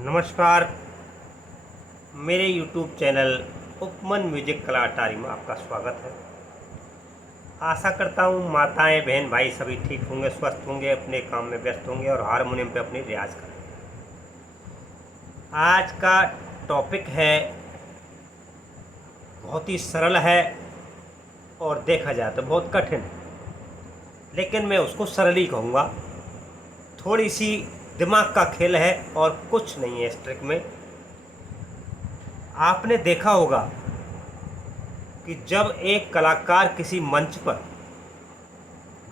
नमस्कार। मेरे YouTube channel Upman music कला अटारी में आपका स्वागत है। आशा करता हूँ माताएं बहन भाई सभी ठीक होंगे, स्वस्थ होंगे, अपने काम में व्यस्त होंगे और हारमोनियम पे अपनी रियाज करेंगे। आज का टॉपिक है बहुत ही सरल है और देखा जाए तो बहुत कठिन है, लेकिन मैं उसको सरल ही कहूँगा। थोड़ी सी दिमाग का खेल है और कुछ नहीं है इस ट्रिक में। आपने देखा होगा कि जब एक कलाकार किसी मंच पर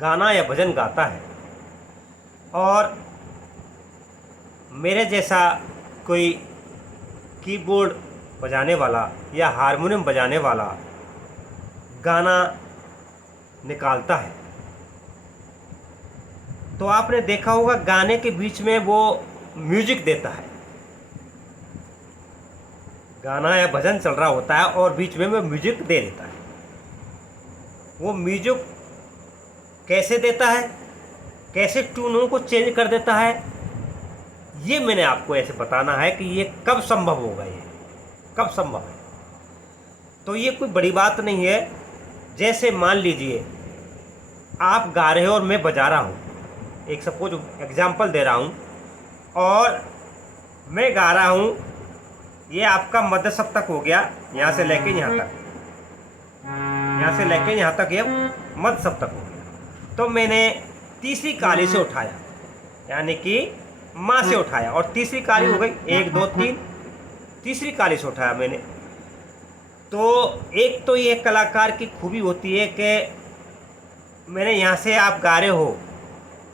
गाना या भजन गाता है और मेरे जैसा कोई कीबोर्ड बजाने वाला या हारमोनियम बजाने वाला गाना निकालता है, तो आपने देखा होगा गाने के बीच में वो म्यूजिक देता है। गाना या भजन चल रहा होता है और बीच में वो म्यूजिक दे देता है। वो म्यूजिक कैसे देता है, कैसे ट्यूनों को चेंज कर देता है, ये मैंने आपको ऐसे बताना है कि ये कब संभव होगा, ये कब संभव है। तो ये कोई बड़ी बात नहीं है। जैसे मान लीजिए आप गा रहे हो और मैं बजा रहा हूँ, एक सपोज एग्जाम्पल दे रहा हूँ, और मैं गा रहा हूँ, ये आपका मध्य सप्तक हो गया, यहाँ से लेके यहाँ तक, यहाँ से लेके यहाँ तक ये मध्य सप्तक हो गया। तो मैंने तीसरी काली से उठाया, यानी कि माँ से उठाया, और तीसरी काली हो गई 1 2 3, तीसरी काली से उठाया मैंने। तो एक तो ये कलाकार की खूबी होती है कि मैंने यहाँ से आप गा रहे हो,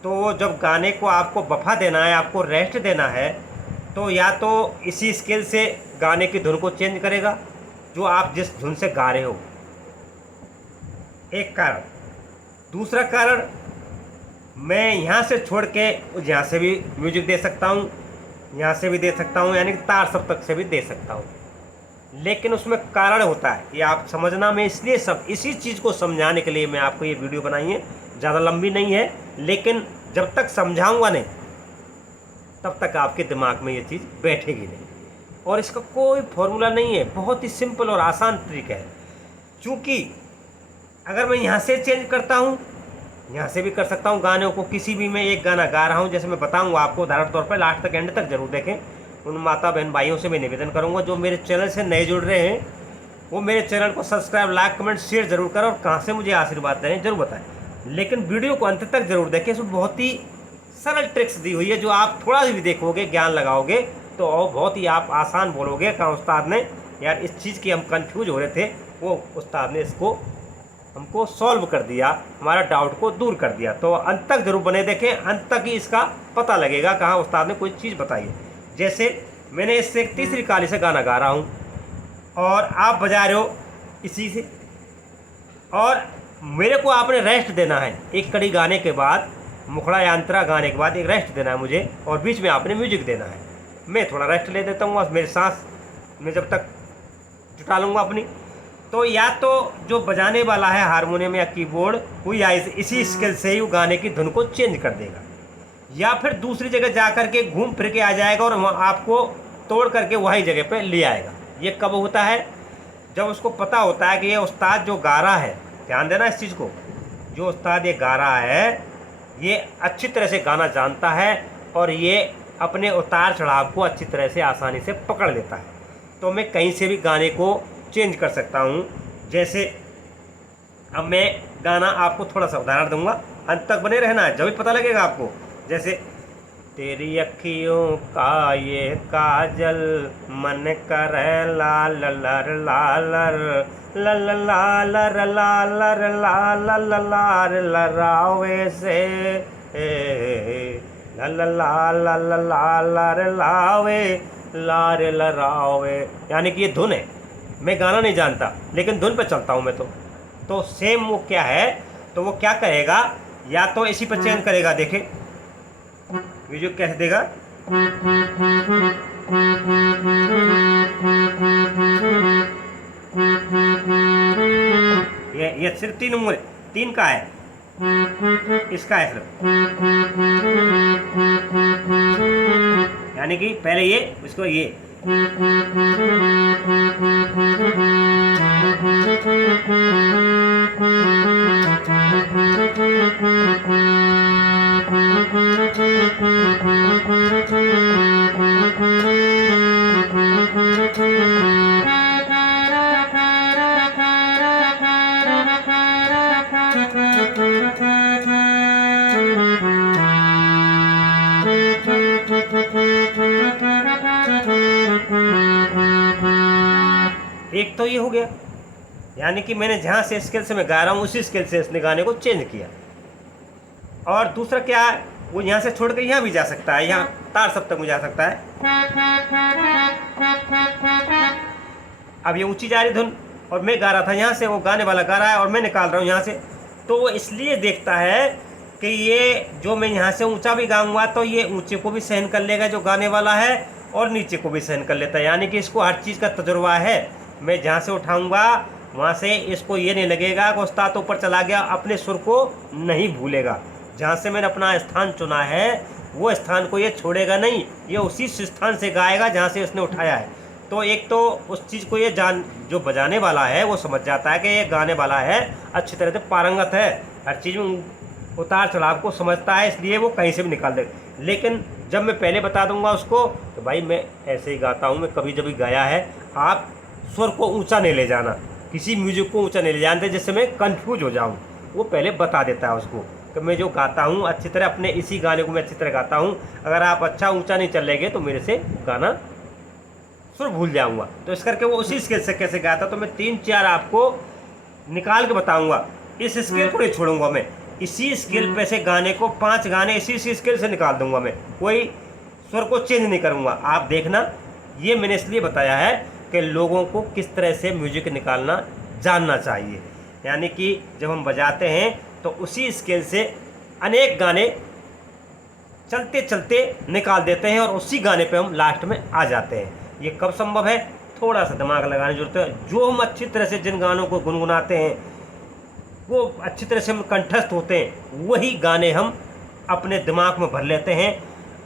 तो जब गाने को आपको बफा देना है, आपको रेस्ट देना है, तो या तो इसी स्केल से गाने की धुन को चेंज करेगा जो आप जिस धुन से गा रहे हो, एक कारण। दूसरा कारण, मैं यहाँ से छोड़ के यहाँ से भी म्यूजिक दे सकता हूँ, यहाँ से भी दे सकता हूँ, यानी कि तार सप्तक से भी दे सकता हूँ। लेकिन उसमें कारण होता है कि आप समझना, मैं इसलिए सब इसी चीज़ को समझाने के लिए मैं आपको ये वीडियो बनाई है। ज़्यादा लंबी नहीं है, लेकिन जब तक समझाऊंगा नहीं तब तक आपके दिमाग में ये चीज़ बैठेगी नहीं। और इसका कोई फॉर्मूला नहीं है, बहुत ही सिंपल और आसान ट्रिक है। क्योंकि अगर मैं यहाँ से चेंज करता हूँ, यहाँ से भी कर सकता हूँ गानों को। किसी भी मैं एक गाना गा रहा हूँ, जैसे मैं बताऊँगा आपको, उदाहरण तौर पर लास्ट तक एंड तक जरूर देखें। उन माता बहन भाइयों से मैं निवेदन करूँगा जो मेरे चैनल से नए जुड़ रहे हैं, वो मेरे चैनल को सब्सक्राइब, लाइक, कमेंट, शेयर जरूर करें, और कहाँ से मुझे आशीर्वाद दें जरूर बताएं। लेकिन वीडियो को अंत तक जरूर देखें। इसमें बहुत ही सरल ट्रिक्स दी हुई है, जो आप थोड़ा भी देखोगे, ज्ञान लगाओगे, तो बहुत ही आप आसान बोलोगे कहाँ उस्ताद ने, यार इस चीज़ की हम कंफ्यूज हो रहे थे, वो उस्ताद ने इसको हमको सॉल्व कर दिया, हमारा डाउट को दूर कर दिया। तो अंत तक जरूर बने देखें, अंत तक ही इसका पता लगेगा कहाँ उस्ताद ने कोई चीज़ बताई है। जैसे मैंने इससे तीसरी काली से गाना गा रहा हूँ और आप बजा रहे हो इसी से, और मेरे को आपने रेस्ट देना है। एक कड़ी गाने के बाद, मुखड़ा यांत्रा गाने के बाद एक रेस्ट देना है मुझे, और बीच में आपने म्यूजिक देना है। मैं थोड़ा रेस्ट ले देता हूँ, मेरी सांस मैं जब तक जुटा लूँगा अपनी। तो या तो जो बजाने वाला है हारमोनियम या कीबोर्ड, वो या इसी स्केल से ही वो गाने की धुन को चेंज कर देगा, या फिर दूसरी जगह जा कर के घूम फिर के आ जाएगा और वहाँ आपको तोड़ करके वही जगह पे ले आएगा। ये कब होता है? जब उसको पता होता है कि ये उस्ताद जो गा रहा है, ध्यान देना इस चीज़ को, जो उस्ताद ये गा रहा है ये अच्छी तरह से गाना जानता है और ये अपने उतार चढ़ाव को अच्छी तरह से आसानी से पकड़ लेता है। तो मैं कहीं से भी गाने को चेंज कर सकता हूँ। जैसे अब मैं गाना आपको थोड़ा सा उदाहरण दूंगा, अंत तक बने रहना है, जब भी पता लगेगा आपको। जैसे तेरी अखियों का ये काजल, मन कर लाल लर लालर, लल लालर लालर लाल लार लरावे से, लल लाल लालर लावे लार लरावे, यानी कि ये धुन है। मैं गाना नहीं जानता लेकिन धुन पे चलता हूँ मैं। तो सेम वो क्या है, तो वो क्या करेगा, या तो इसी पर चेंज करेगा। देखें म्यूजिक कैसे देगा, ये सिर्फ 3 उंगली, 3 का है, इसका है सिर्फ, यानी यानी कि पहले ये, इसको ये, एक तो ये हो गया, यानी कि मैंने जहाँ से स्केल से मैं गा रहा हूँ उसी स्केल से इसने गाने को चेंज किया। और दूसरा क्या है, वो यहाँ से छोड़ कर यहाँ भी जा सकता है, यहाँ तार सप्तक में जा सकता है। अब ये ऊंची जा रही धुन और मैं गा रहा था यहाँ से, वो गाने वाला गा रहा है और मैं निकाल रहा हूँ यहाँ से, तो वो इसलिए देखता है कि ये जो मैं यहाँ से ऊंचा भी गाऊंगा तो ये ऊंचे को भी सहन कर लेगा जो गाने वाला है, और नीचे को भी सहन कर लेता है, यानी कि इसको हर चीज़ का तजुर्बा है। मैं जहाँ से उठाऊंगा वहाँ से इसको ये नहीं लगेगा कि उस्ताद तो ऊपर चला गया, अपने सुर को नहीं भूलेगा। जहाँ से मैंने अपना स्थान चुना है वो स्थान को ये छोड़ेगा नहीं, ये उसी स्थान से गाएगा जहाँ से इसने उठाया है। तो एक तो उस चीज़ को ये जो बजाने वाला है वो समझ जाता है कि ये गाने वाला है, अच्छी तरह से पारंगत है, हर चीज़ में उतार चढ़ाव को समझता है, इसलिए वो कहीं से भी निकाल दे। लेकिन जब मैं पहले बता दूंगा उसको तो भाई मैं ऐसे ही गाता हूँ, मैं कभी जब गाया है, आप स्वर को ऊंचा नहीं ले जाना, किसी म्यूजिक को ऊंचा नहीं ले जाते जिससे मैं कंफ्यूज हो जाऊँ, वो पहले बता देता है उसको कि मैं जो गाता हूँ अच्छी तरह, अपने इसी गाने को मैं अच्छी तरह गाता हूँ, अगर आप अच्छा ऊंचा नहीं चलेंगे तो मेरे से गाना सुर भूल जाऊँगा। तो इस करके वो उसी स्केल से कैसे गाता, तो मैं 3-4 आपको निकाल के बताऊँगा, इस स्केल को नहीं छोड़ूंगा मैं, इसी स्केल पे से गाने को 5 गाने इसी स्केल से निकाल दूंगा मैं, कोई स्वर को चेंज नहीं करूँगा। आप देखना, ये मैंने इसलिए बताया है कि लोगों को किस तरह से म्यूजिक निकालना जानना चाहिए, यानी कि जब हम बजाते हैं तो उसी स्केल से अनेक गाने चलते चलते निकाल देते हैं और उसी गाने पे हम लास्ट में आ जाते हैं। ये कब संभव है, थोड़ा सा दिमाग लगाने की जरूरत है। जो हम अच्छी तरह से जिन गानों को गुनगुनाते हैं, वो अच्छी तरह से हम कंठस्थ होते हैं, वही गाने हम अपने दिमाग में भर लेते हैं।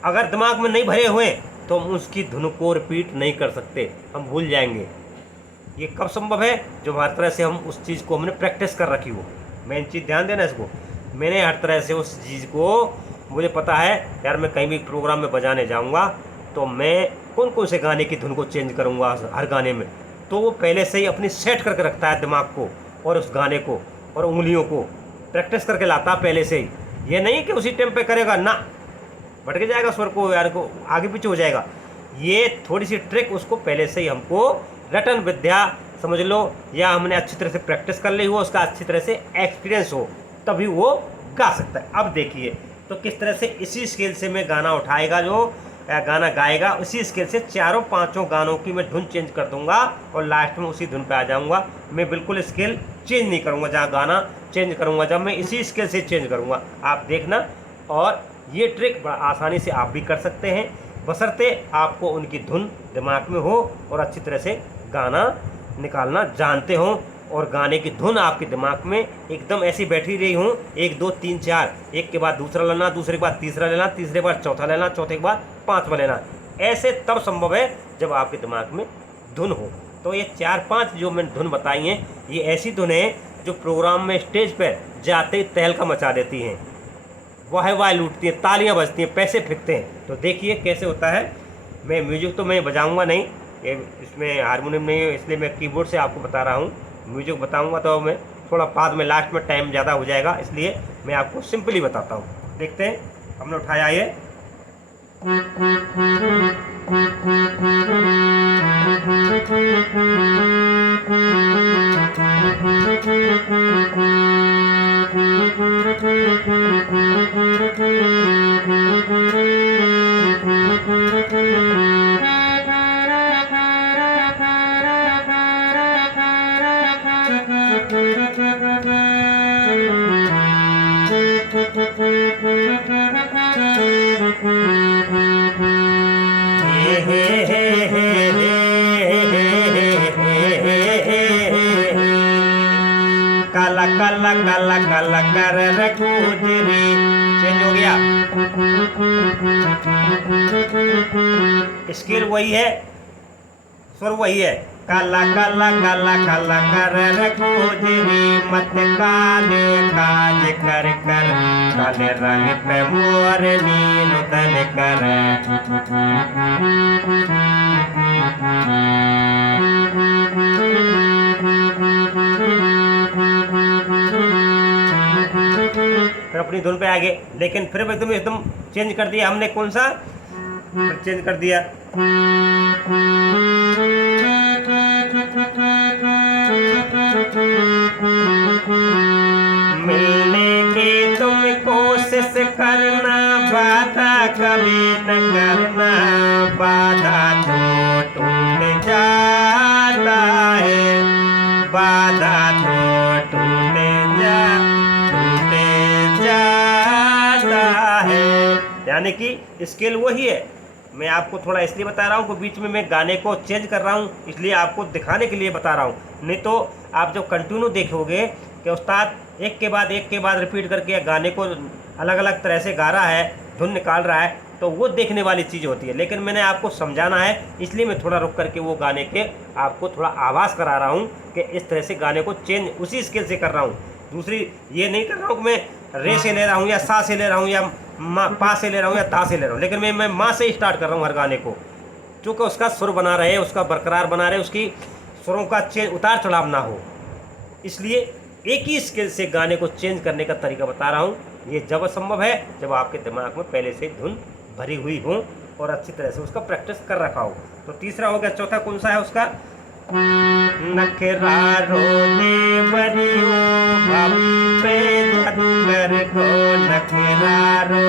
अगर दिमाग में नहीं भरे हुए तो हम उसकी धुन को रिपीट नहीं कर सकते, हम भूल जाएंगे। ये कब संभव है, जब हर तरह से हम उस चीज़ को हमने प्रैक्टिस कर रखी हो। मेन चीज़ ध्यान देना इसको, मैंने हर तरह से उस चीज़ को, मुझे पता है यार मैं कहीं भी प्रोग्राम में बजाने जाऊंगा तो मैं कौन कौन से गाने की धुन को चेंज करूंगा हर गाने में, तो वो पहले से ही अपनी सेट करके रखता है दिमाग को और उस गाने को और उंगलियों को प्रैक्टिस करके लाता पहले से ही। ये नहीं कि उसी टाइम पे करेगा ना, भटक जाएगा स्वर को, यार को आगे पीछे हो जाएगा। ये थोड़ी सी ट्रिक उसको पहले से ही हमको रटन विद्या समझ लो, या हमने अच्छी तरह से प्रैक्टिस कर ली हो, उसका अच्छी तरह से एक्सपीरियंस हो, तभी वो गा सकता है। अब देखिए तो किस तरह से इसी स्केल से मैं गाना उठाएगा, जो गाना गाएगा उसी स्केल से 4-5 गानों की मैं धुन चेंज कर दूंगा और लास्ट में उसी धुन पे आ जाऊंगा। मैं बिल्कुल स्केल चेंज नहीं करूंगा, जहाँ गाना चेंज करूंगा जब मैं इसी स्केल से चेंज करूंगा, आप देखना। और ये ट्रिक बड़ा आसानी से आप भी कर सकते हैं, बशर्ते आपको उनकी धुन दिमाग में हो और अच्छी तरह से गाना निकालना जानते हो, और गाने की धुन आपके दिमाग में एकदम ऐसी बैठी रही हूँ, 1 2 3 4, एक के बाद दूसरा लेना, दूसरे के बाद तीसरा लेना, तीसरे के बाद चौथा लेना, चौथे के बाद 5वां लेना। ऐसे तब संभव है जब आपके दिमाग में धुन हो। तो ये 4-5 जो मैंने धुन बताई हैं, ये ऐसी धुन है जो प्रोग्राम में स्टेज पर जाते ही तहलका मचा देती हैं, वाह लूटती हैं, तालियां बजती हैं, पैसे फेंकते हैं। तो देखिए कैसे होता है। मैं म्यूजिक तो मैं बजाऊंगा नहीं, ये इसमें हारमोनियम नहीं है, इसलिए मैं कीबोर्ड से आपको बता रहा हूँ। म्यूजिक बताऊंगा तो मैं थोड़ा बाद में लास्ट में टाइम ज़्यादा हो जाएगा, इसलिए मैं आपको सिंपली बताता हूँ। देखते हैं, हमने उठाया ये, काला काला काला काला कर गुजरी, चेंज हो गया। वही है, सुर वही है। काला काला काला काला कर खोजरी मत काले काज कर कर, काले रंग पे मोर नील तन कर। फिर अपनी धुन पे आगे, लेकिन फिर एकदम एकदम चेंज कर दिया हमने। कौन सा चेंज कर दिया? मिलने की तुम कोशिश करना, बाधा कभी न करना, बाधा तो टूट जाता है, बाधा तो टूट जाता है। यानी कि स्केल वही है। मैं आपको थोड़ा इसलिए बता रहा हूँ कि बीच में मैं गाने को चेंज कर रहा हूँ, इसलिए आपको दिखाने के लिए बता रहा हूँ। नहीं तो आप जब कंटिन्यू देखोगे कि उस्ताद एक के बाद रिपीट करके गाने को अलग अलग तरह से गा रहा है, धुन निकाल रहा है, तो वो देखने वाली चीज़ होती है। लेकिन मैंने आपको समझाना है, इसलिए मैं थोड़ा रुक करके वो गाने के आपको थोड़ा आवाज़ करा रहा हूँ कि इस तरह से गाने को चेंज उसी स्केल से कर रहा हूँ। दूसरी ये नहीं कर रहा हूँ कि मैं रे से ले रहा हूँ या सा से ले रहा हूँ या माँ पा से ले रहा हूँ या ता से ले रहा हूँ, लेकिन मैं माँ से ही स्टार्ट कर रहा हूँ हर गाने को, क्योंकि उसका सुर बना रहे, उसका बरकरार बना रहे, उसकी सुरों का उतार चढ़ाव ना हो। इसलिए एक ही स्केल से गाने को चेंज करने का तरीका बता रहा हूँ। ये जब संभव है जब आपके दिमाग में पहले से धुन भरी हुई हो और अच्छी तरह से उसका प्रैक्टिस कर रखा हो। तो तीसरा हो गया। चौथा कौन सा है उसका? नखरारो देवरियो भाभी पे जादूगर को नखरारो।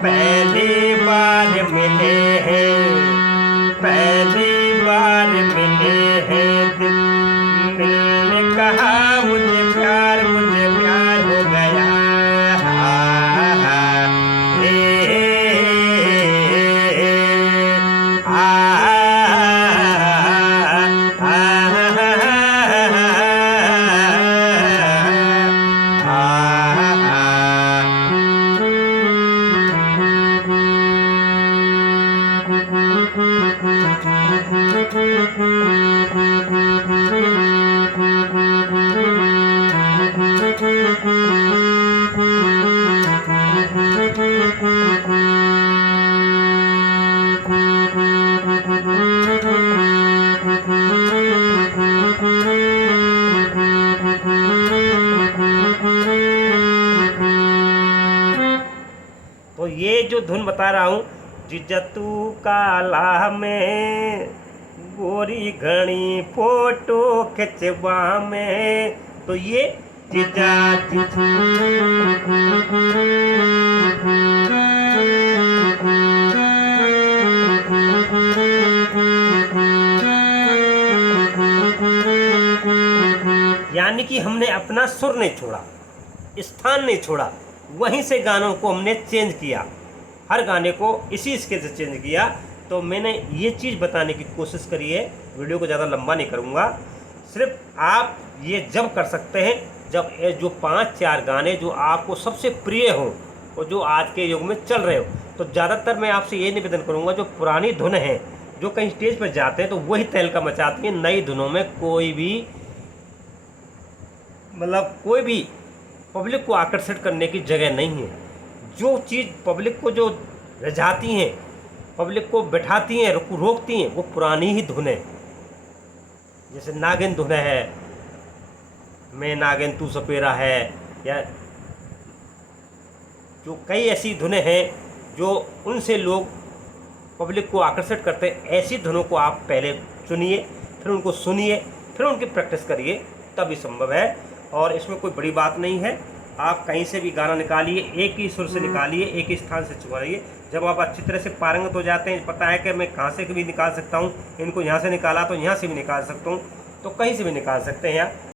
पहली बार मिले हैं, पहली बार मिले हैं, दिल ने कहा मुझे प्यार हो गया। तो ये जो धुन बता रहा हूँ, जिजतू काला में गोरी घनी फोटो खिंचवा में, तो ये जिजा यानी कि हमने अपना सुर नहीं छोड़ा, स्थान नहीं छोड़ा, वहीं से गानों को हमने चेंज किया। हर गाने को इसी स्केल से चेंज किया। तो मैंने ये चीज़ बताने की कोशिश करी है। वीडियो को ज़्यादा लंबा नहीं करूँगा। सिर्फ आप ये जब कर सकते हैं जब ये जो 5-4 गाने जो आपको सबसे प्रिय हों और जो आज के युग में चल रहे हो। तो ज़्यादातर मैं आपसे ये निवेदन करूँगा, जो पुरानी धुन हैं जो कहीं स्टेज पर जाते हैं तो वही तहलका मचाती हैं। नई धुनों में कोई भी कोई भी पब्लिक को आकर्षित करने की जगह नहीं है। जो चीज़ पब्लिक को जो रिझाती हैं, पब्लिक को बैठाती हैं, रोकती हैं, वो पुरानी ही धुन है। जैसे नागिन धुन है, मैं नागिन तू सपेरा है, या जो कई ऐसी धुनें हैं जो उनसे लोग पब्लिक को आकर्षित करते हैं। ऐसी धुनों को आप पहले चुनिए, फिर उनको सुनिए, फिर उनकी प्रैक्टिस करिए, तभी संभव है। और इसमें कोई बड़ी बात नहीं है। आप कहीं से भी गाना निकालिए, एक ही सुर से निकालिए, एक ही स्थान से चुकाइए। जब आप अच्छी तरह से पारंगत हो जाते हैं, पता है कि मैं कहाँ से भी निकाल सकता हूँ, इनको यहाँ से निकाला तो यहाँ से भी निकाल सकता हूँ, तो कहीं से भी निकाल सकते हैं।